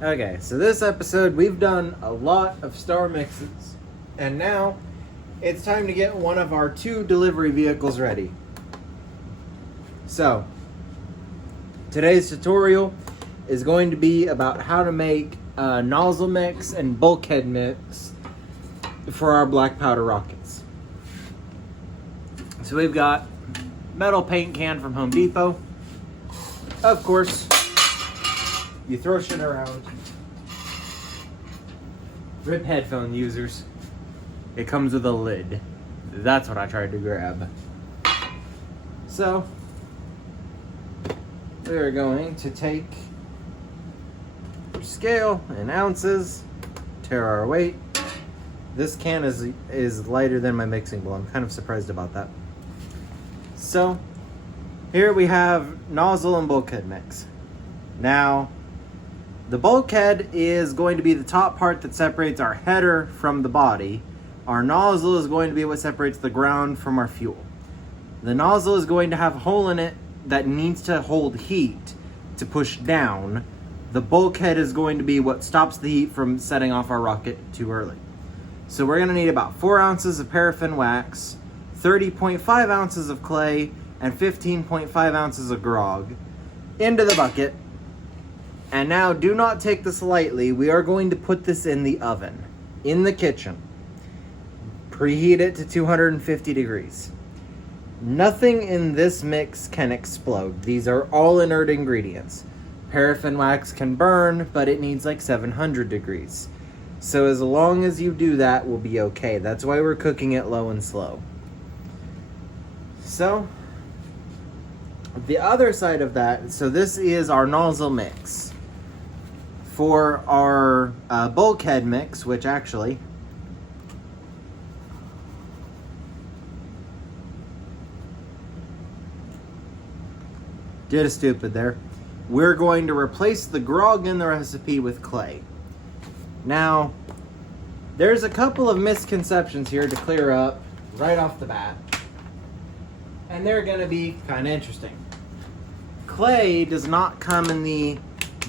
Okay, so this episode we've done a lot of star mixes, and now it's time to get one of our 2 delivery vehicles ready. So, today's tutorial is going to be about how to make a nozzle mix and bulkhead mix for our black powder rockets. So we've got metal paint can from Home Depot. Of course, you throw shit around. Rip headphone users. It comes with a lid. That's what I tried to grab. So, we are going to take our scale in ounces, tare our weight. This can is lighter than my mixing bowl. I'm kind of surprised about that. So, here we have nozzle and bulkhead mix. Now, the bulkhead is going to be the top part that separates our header from the body. Our nozzle is going to be what separates the ground from our fuel. The nozzle is going to have a hole in it that needs to hold heat to push down. The bulkhead is going to be what stops the heat from setting off our rocket too early. So we're going to need about 4 ounces of paraffin wax, 30.5 ounces of clay, and 15.5 ounces of grog into the bucket. And now, do not take this lightly. We are going to put this in the oven, in the kitchen. Preheat it to 250 degrees. Nothing in this mix can explode. These are all inert ingredients. Paraffin wax can burn, but it needs like 700 degrees. So as long as you do that, we'll be okay. That's why we're cooking it low and slow. So, the other side of that, so this is our nozzle mix. For our bulkhead mix, which actually did a stupid there, we're going to replace the grog in the recipe with clay. Now, there's a couple of misconceptions here to clear up right off the bat, and they're going to be kind of interesting. Clay does not come in the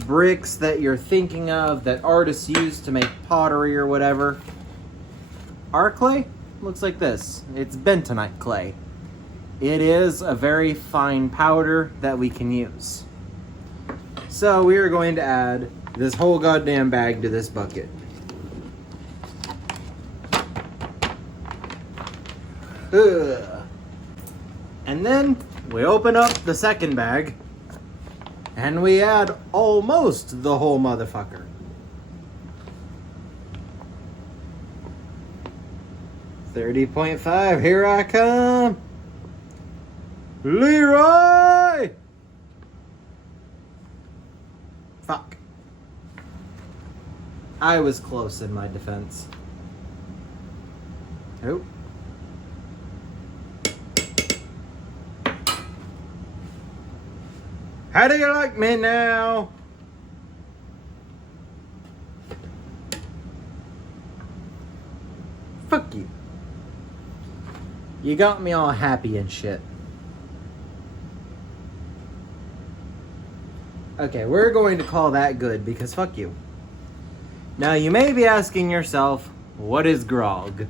bricks that you're thinking of that artists use to make pottery or whatever. Our clay looks like this. It's bentonite clay. It is a very fine powder that we can use. So we are going to add this whole goddamn bag to this bucket. Ugh. And then we open up the second bag and we add almost the whole motherfucker. $30.5, here I come. Leroy! Fuck. I was close in my defense. Oh. How do you like me now? Fuck you. You got me all happy and shit. Okay, we're going to call that good because fuck you. Now you may be asking yourself, what is grog?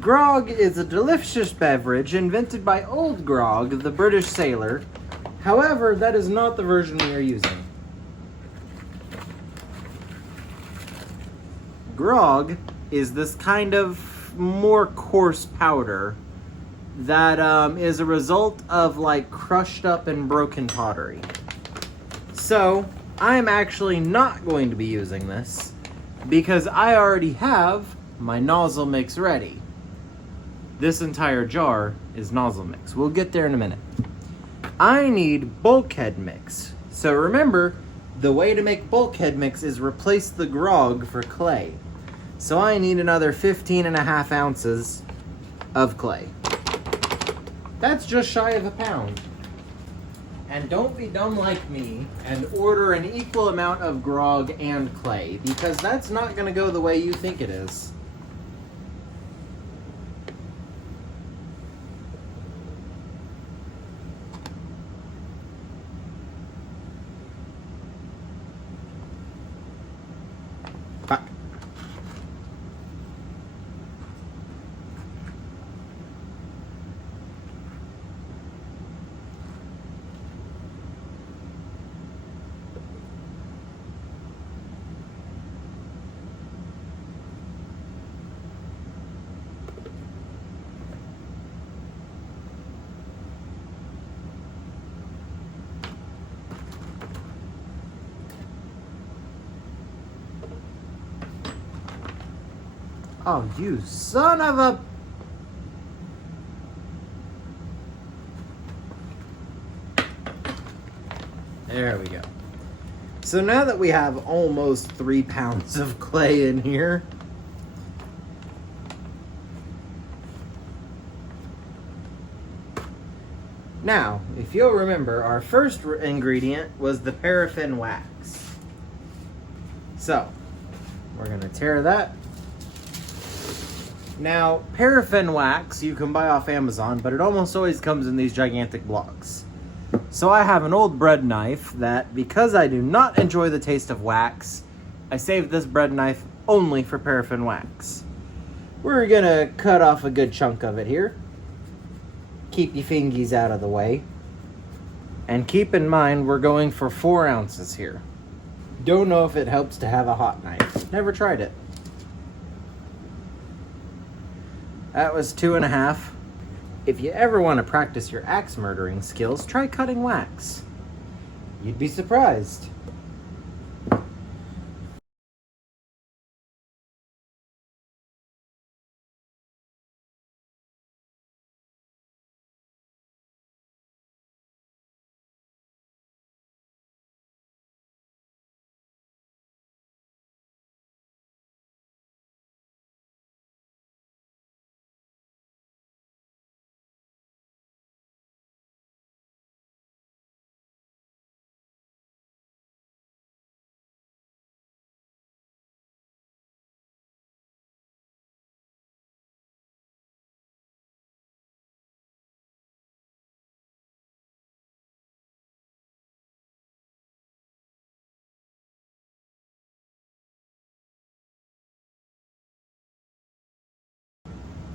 Grog is a delicious beverage invented by Old Grog, the British sailor. However, that is not the version we are using. Grog is this kind of more coarse powder that is a result of like crushed up and broken pottery. So, I'm actually not going to be using this because I already have my nozzle mix ready. This entire jar is nozzle mix. We'll get there in a minute. I need bulkhead mix. So remember, the way to make bulkhead mix is replace the grog for clay. So I need another 15.5 ounces of clay. That's just shy of a pound. And don't be dumb like me and order an equal amount of grog and clay, because that's not going to go the way you think it is. Oh, you son of a... There we go. So now that we have almost 3 pounds of clay in here, now, if you'll remember, our first ingredient was the paraffin wax. So, we're going to tear that. Now, paraffin wax you can buy off Amazon, but it almost always comes in these gigantic blocks. So I have an old bread knife that, because I do not enjoy the taste of wax, I saved this bread knife only for paraffin wax. We're going to cut off a good chunk of it here. Keep your fingies out of the way. And keep in mind, we're going for 4 ounces here. Don't know if it helps to have a hot knife. Never tried it. That was 2.5. If you ever want to practice your axe murdering skills, try cutting wax. You'd be surprised.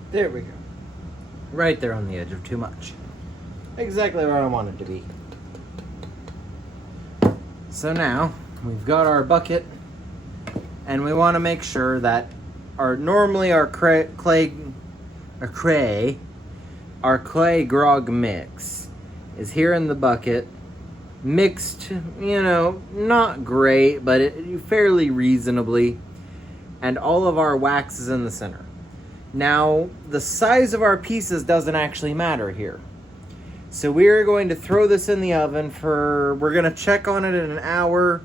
There we go. Right there on the edge of too much. Exactly where I want it to be. So now, we've got our bucket, and we want to make sure that our clay grog mix is here in the bucket, mixed, not great, but fairly reasonably, and all of our wax is in the center. Now, the size of our pieces doesn't actually matter here. So we're going to throw this in the oven we're going to check on it in an hour.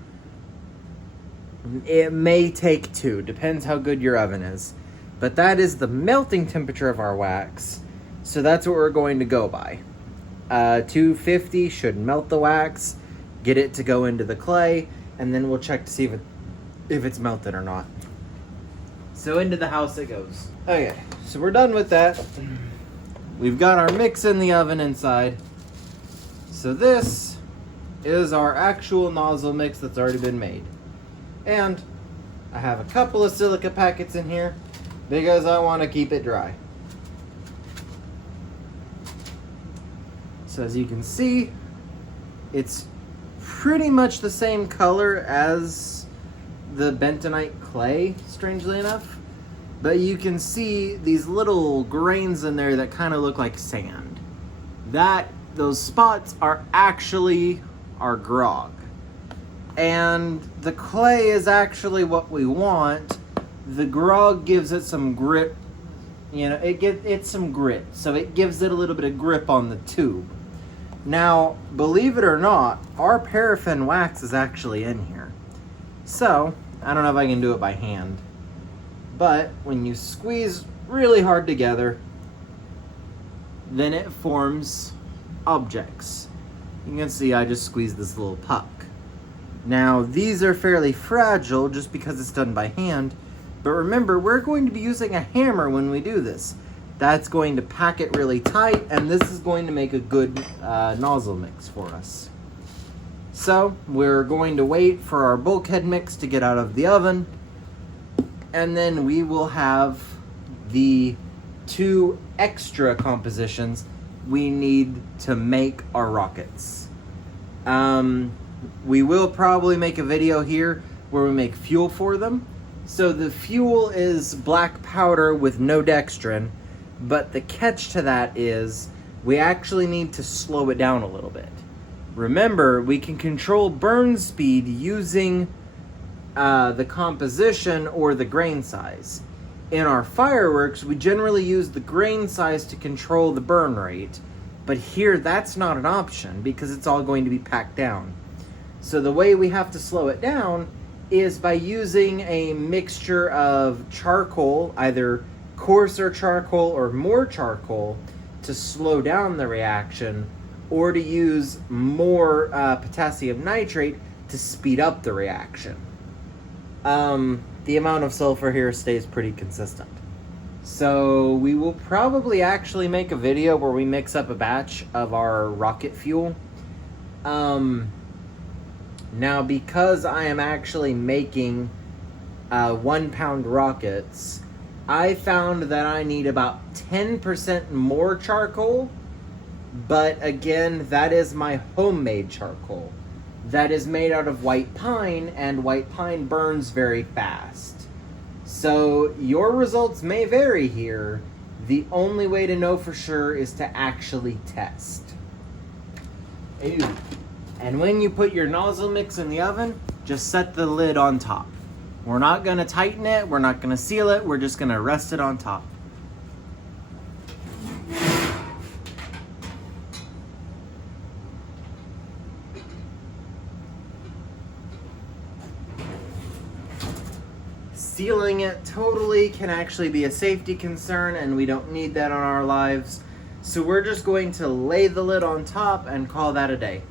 It may take 2, depends how good your oven is. But that is the melting temperature of our wax. So that's what we're going to go by. 250 should melt the wax, get it to go into the clay, and then we'll check to see if it's melted or not. So into the house it goes. Okay, so we're done with that. We've got our mix in the oven inside. So this is our actual nozzle mix that's already been made. And I have a couple of silica packets in here because I want to keep it dry. So as you can see, it's pretty much the same color as the bentonite clay, strangely enough. But you can see these little grains in there that kind of look like sand. Those spots are actually our grog. And the clay is actually what we want. The grog gives it some grip. It's some grit. So it gives it a little bit of grip on the tube. Now, believe it or not, our paraffin wax is actually in here. So, I don't know if I can do it by hand. But when you squeeze really hard together, then it forms objects. You can see I just squeezed this little puck. Now, these are fairly fragile just because it's done by hand. But remember, we're going to be using a hammer when we do this. That's going to pack it really tight, and this is going to make a good nozzle mix for us. So, we're going to wait for our bulkhead mix to get out of the oven, and then we will have the 2 extra compositions we need to make our rockets. We will probably make a video here where we make fuel for them. So the fuel is black powder with no dextrin, but the catch to that is we actually need to slow it down a little bit. Remember, we can control burn speed using the composition or the grain size. In our fireworks, we generally use the grain size to control the burn rate, but here that's not an option because it's all going to be packed down. So the way we have to slow it down is by using a mixture of charcoal, either coarser charcoal or more charcoal, to slow down the reaction, or to use more potassium nitrate to speed up the reaction. The amount of sulfur here stays pretty consistent. So we will probably actually make a video where we mix up a batch of our rocket fuel. Now, because I am actually making 1 pound rockets, I found that I need about 10% more charcoal, but again, that is my homemade charcoal. That is made out of white pine, and white pine burns very fast. So your results may vary here. The only way to know for sure is to actually test. Ew. And when you put your nozzle mix in the oven, just set the lid on top. We're not gonna tighten it, we're not gonna seal it, we're just gonna rest it on top. Sealing it totally can actually be a safety concern, and we don't need that on our lives. So we're just going to lay the lid on top and call that a day.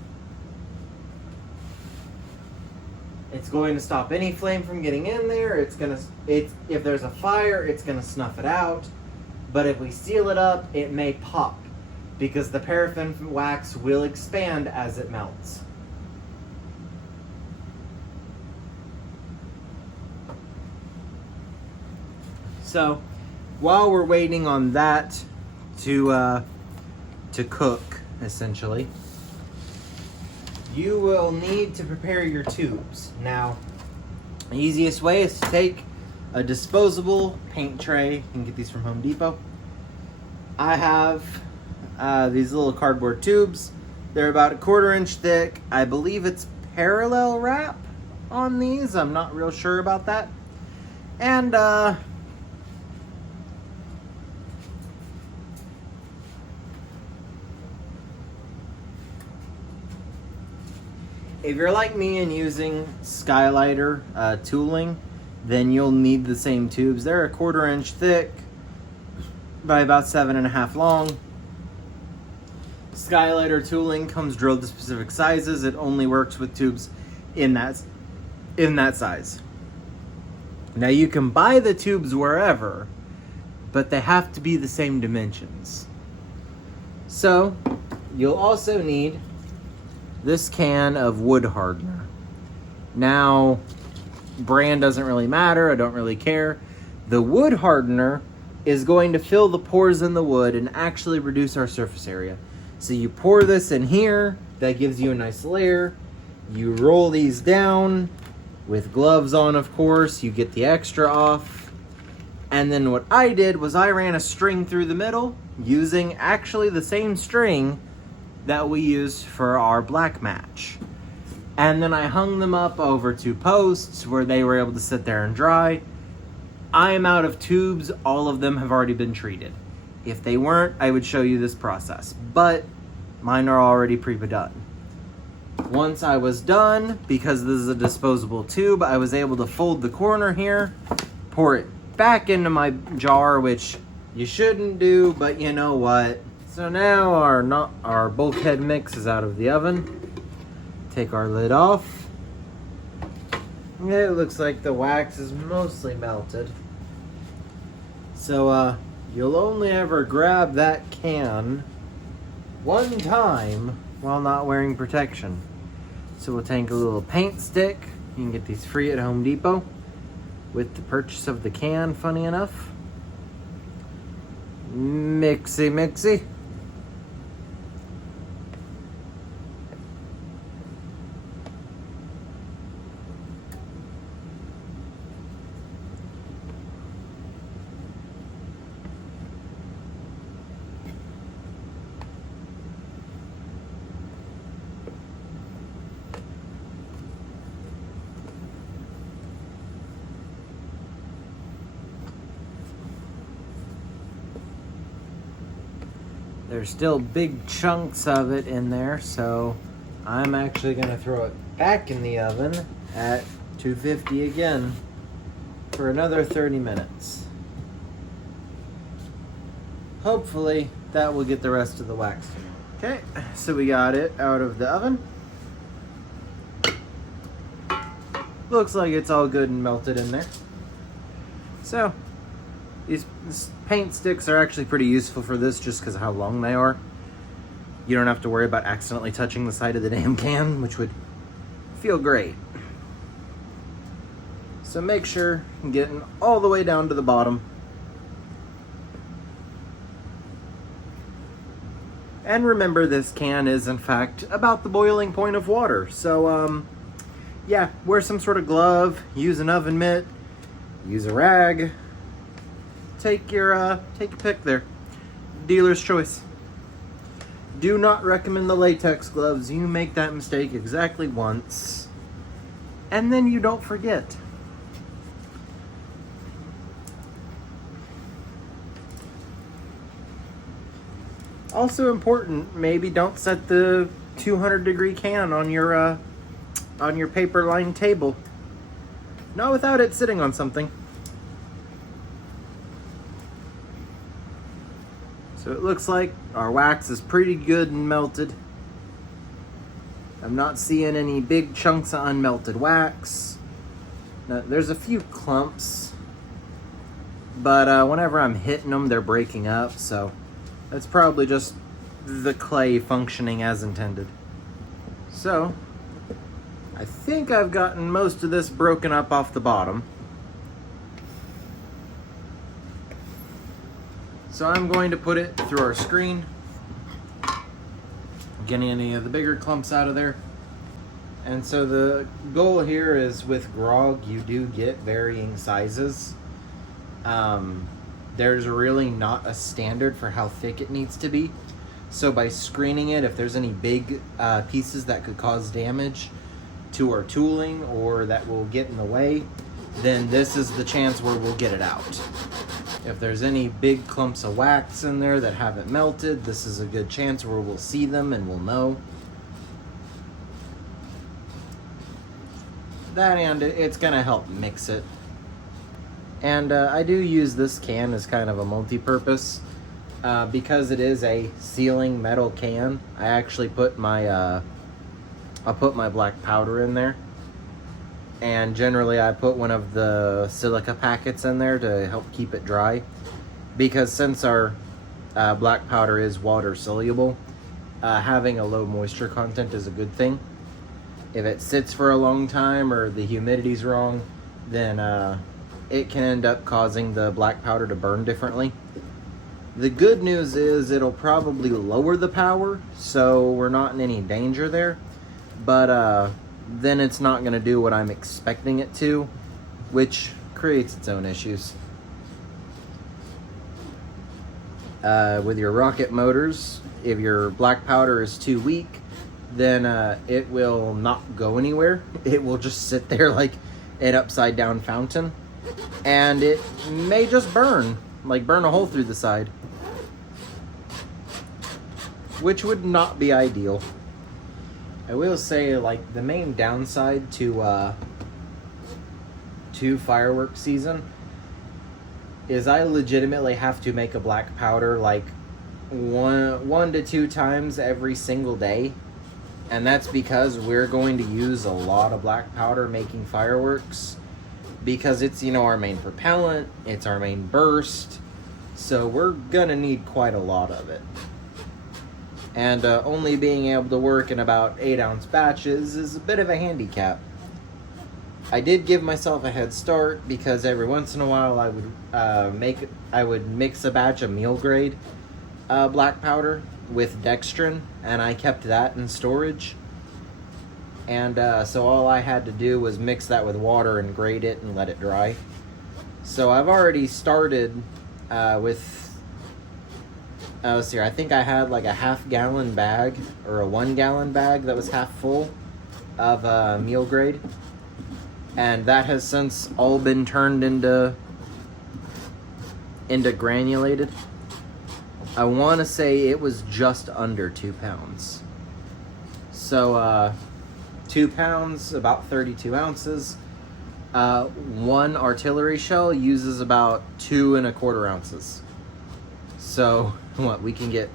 It's going to stop any flame from getting in there. If there's a fire, it's gonna snuff it out. But if we seal it up, it may pop because the paraffin wax will expand as it melts. So, while we're waiting on that to cook, essentially, you will need to prepare your tubes. Now, the easiest way is to take a disposable paint tray. You can get these from Home Depot. I have these little cardboard tubes. They're about 1/4 inch thick. I believe it's parallel wrap on these. I'm not real sure about that. And if you're like me and using skylighter tooling, then you'll need the same tubes. They're 1/4 inch thick by about 7.5 long. Skylighter tooling comes drilled to specific sizes. It only works with tubes in that size. Now you can buy the tubes wherever, but they have to be the same dimensions. So you'll also need this can of wood hardener. Now, brand doesn't really matter. I don't really care. The wood hardener is going to fill the pores in the wood and actually reduce our surface area. So you pour this in here. That gives you a nice layer. You roll these down with gloves on, of course. You get the extra off. And then what I did was I ran a string through the middle using actually the same string that we used for our black match. And then I hung them up over 2 posts where they were able to sit there and dry. I am out of tubes. All of them have already been treated. If they weren't, I would show you this process, but mine are already pre-done. Once I was done, because this is a disposable tube, I was able to fold the corner here, pour it back into my jar, which you shouldn't do, but you know what? So now our bulkhead mix is out of the oven. Take our lid off. It looks like the wax is mostly melted. So you'll only ever grab that can one time while not wearing protection. So we'll take a little paint stick. You can get these free at Home Depot with the purchase of the can, funny enough. Mixy, mixy. There's still big chunks of it in there, so I'm actually going to throw it back in the oven at 250 again for another 30 minutes. Hopefully that will get the rest of the wax. Okay, so we got it out of the oven. Looks like it's all good and melted in there. So, these paint sticks are actually pretty useful for this just because of how long they are. You don't have to worry about accidentally touching the side of the damn can, which would feel great. So make sure you're getting all the way down to the bottom. And remember, this can is in fact about the boiling point of water. So, yeah, wear some sort of glove, use an oven mitt, use a rag. Take your pick there. Dealer's choice. Do not recommend the latex gloves. You make that mistake exactly once, and then you don't forget. Also important, maybe don't set the 200-degree can on your paper-lined table. Not without it sitting on something. So it looks like our wax is pretty good and melted. I'm not seeing any big chunks of unmelted wax. Now, there's a few clumps, but whenever I'm hitting them, they're breaking up, so that's probably just the clay functioning as intended. So, I think I've gotten most of this broken up off the bottom. So I'm going to put it through our screen, getting any of the bigger clumps out of there. And so the goal here is with grog, you do get varying sizes. There's really not a standard for how thick it needs to be. So by screening it, if there's any big pieces that could cause damage to our tooling or that will get in the way, then this is the chance where we'll get it out. If there's any big clumps of wax in there that haven't melted, this is a good chance where we'll see them and we'll know. That, and it's gonna help mix it. And I do use this can as kind of a multi-purpose. Because it is a sealing metal can, I actually put my I'll put my black powder in there. And generally I put one of the silica packets in there to help keep it dry. Because since our black powder is water soluble, having a low moisture content is a good thing. If it sits for a long time or the humidity's wrong, then it can end up causing the black powder to burn differently. The good news is it'll probably lower the power, so we're not in any danger there. But then it's not going to do what I'm expecting it to, which creates its own issues. With your rocket motors, if your black powder is too weak, then it will not go anywhere. It will just sit there like an upside down fountain, and it may just burn a hole through the side, which would not be ideal. I will say, like, the main downside to fireworks season is I legitimately have to make a black powder like one to two times every single day. And that's because we're going to use a lot of black powder making fireworks, because it's, you know, our main propellant, it's our main burst, so we're gonna need quite a lot of it. And only being able to work in about 8-ounce batches is a bit of a handicap. I did give myself a head start because every once in a while I would mix a batch of meal grade black powder with dextrin, and I kept that in storage. And so all I had to do was mix that with water and grate it and let it dry. So I've already started with let's see here, I think I had like a half-gallon bag or a 1-gallon bag that was half full of meal grade, and that has since all been turned into granulated. I want to say it was just under 2 pounds. So 2 pounds, about 32 ounces. One artillery shell uses about 2 1/4 ounces. So what, we can get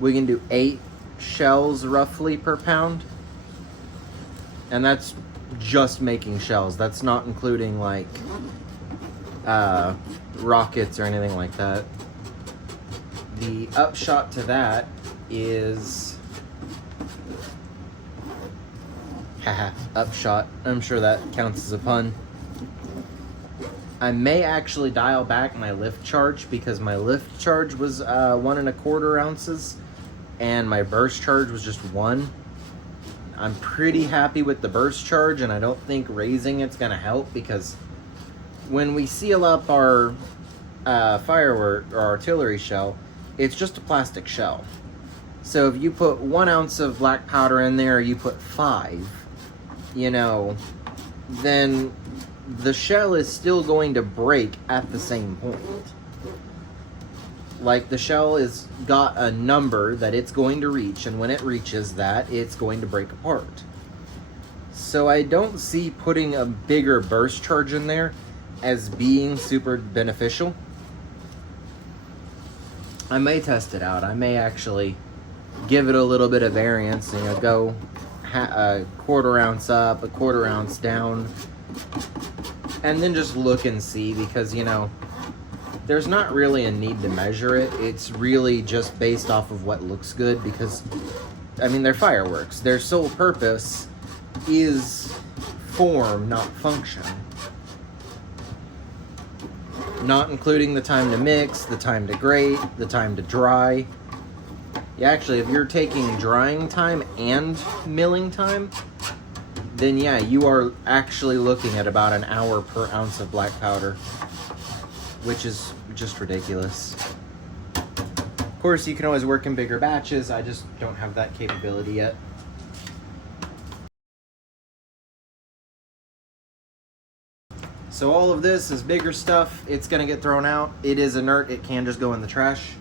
we can do 8 shells roughly per pound. And that's just making shells. That's not including like rockets or anything like that. The upshot to that is upshot. I'm sure that counts as a pun. I may actually dial back my lift charge because my lift charge was 1 1/4 ounces and my burst charge was just 1. I'm pretty happy with the burst charge, and I don't think raising it's going to help because when we seal up our firework or artillery shell, it's just a plastic shell. So if you put 1 ounce of black powder in there, or you put 5, then the shell is still going to break at the same point. Like, the shell is got a number that it's going to reach, and when it reaches that, it's going to break apart. So I don't see putting a bigger burst charge in there as being super beneficial. I may test it out. I may actually give it a little bit of variance, go a 1/4 ounce up, a 1/4 ounce down, and then just look and see, because there's not really a need to measure it. It's really just based off of what looks good, because they're fireworks. Their sole purpose is form, not function. Not including the time to mix, the time to grate, the time to dry. Yeah, actually, if you're taking drying time and milling time, then yeah, you are actually looking at about 1 hour per ounce of black powder, which is just ridiculous. Of course, you can always work in bigger batches. I just don't have that capability yet. So all of this is bigger stuff. It's gonna get thrown out. It is inert. It can just go in the trash.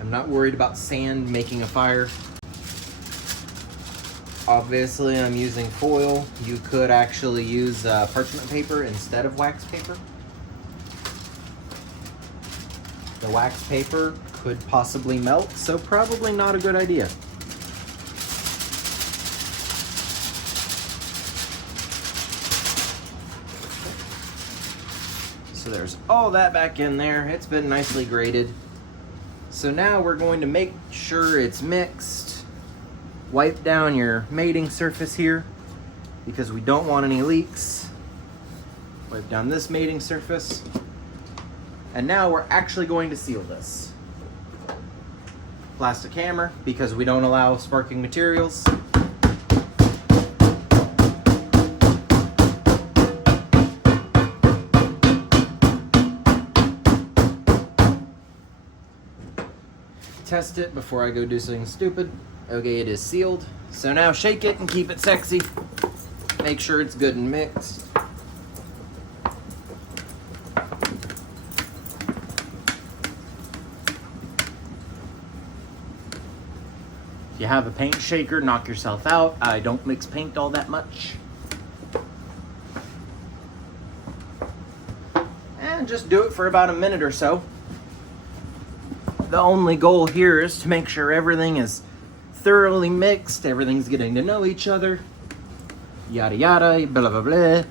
I'm not worried about sand making a fire. Obviously, I'm using foil. You could actually use parchment paper instead of wax paper. The wax paper could possibly melt, so probably not a good idea. So there's all that back in there. It's been nicely grated. So now we're going to make sure it's mixed. Wipe down your mating surface here because we don't want any leaks. Wipe down this mating surface. And now we're actually going to seal this. Plastic hammer, because we don't allow sparking materials. Test it before I go do something stupid. Okay, it is sealed. So now shake it and keep it sexy. Make sure it's good and mixed. If you have a paint shaker, knock yourself out. I don't mix paint all that much. And just do it for about a minute or so. The only goal here is to make sure everything is thoroughly mixed, everything's getting to know each other, yada yada, blah blah blah.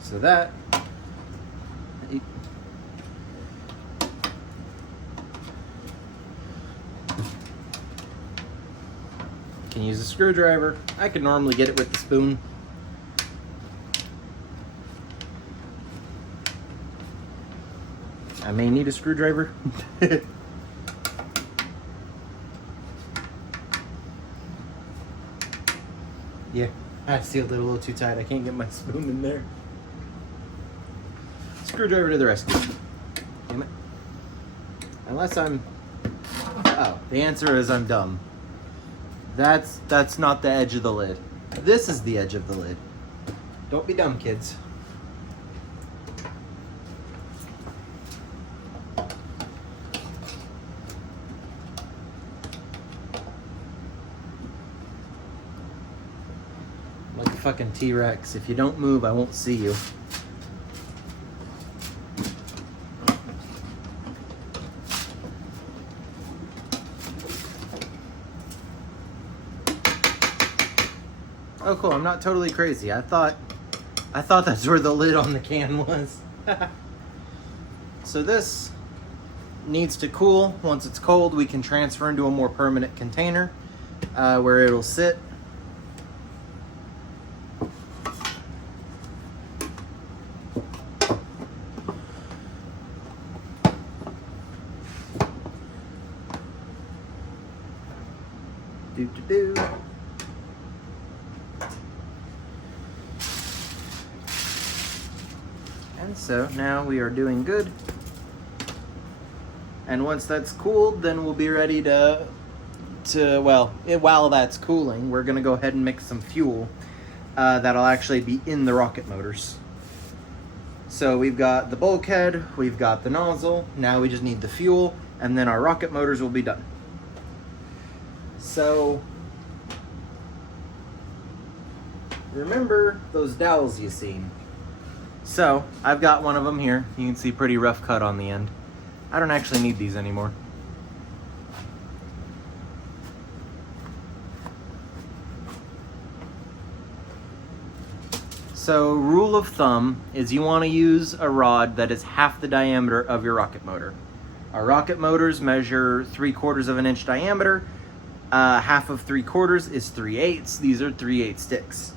So that can use a screwdriver. I could normally get it with the spoon. I may need a screwdriver. Yeah, I sealed it a little too tight. I can't get my spoon in there. Screwdriver to the rescue. Damn it. Unless I'm Oh, the answer is I'm dumb. That's not the edge of the lid. This is the edge of the lid. Don't be dumb, kids. Like a fucking T-Rex. If you don't move, I won't see you. Oh, cool. I'm not totally crazy. I thought that's where the lid on the can was. So this needs to cool. Once it's cold, we can transfer into a more permanent container where it'll sit. Do. And so now we are doing good. And once that's cooled, then we'll be ready while that's cooling, we're gonna go ahead and mix some fuel that'll actually be in the rocket motors. So we've got the bulkhead, we've got the nozzle, now we just need the fuel, and then our rocket motors will be done. So remember those dowels you seen? So I've got one of them here. You can see pretty rough cut on the end. I don't actually need these anymore. So rule of thumb is you want to use a rod that is half the diameter of your rocket motor. Our rocket motors measure 3/4 of an inch diameter. Half of 3/4 is 3/8. These are 3/8 sticks.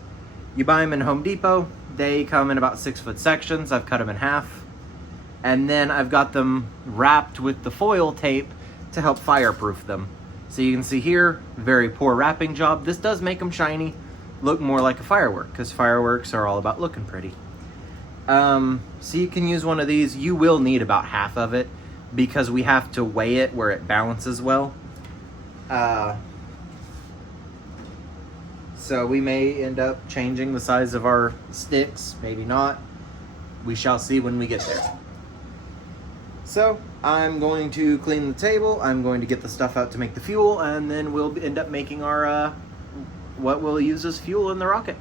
You buy them in Home Depot. They come in about 6-foot sections. I've cut them in half. And then I've got them wrapped with the foil tape to help fireproof them. So you can see here, very poor wrapping job. This does make them shiny, look more like a firework, because fireworks are all about looking pretty. So you can use one of these. You will need about half of it because we have to weigh it where it balances well. So we may end up changing the size of our sticks, maybe not. We shall see when we get there. So I'm going to clean the table, I'm going to get the stuff out to make the fuel, and then we'll end up making our what we'll use as fuel in the rocket.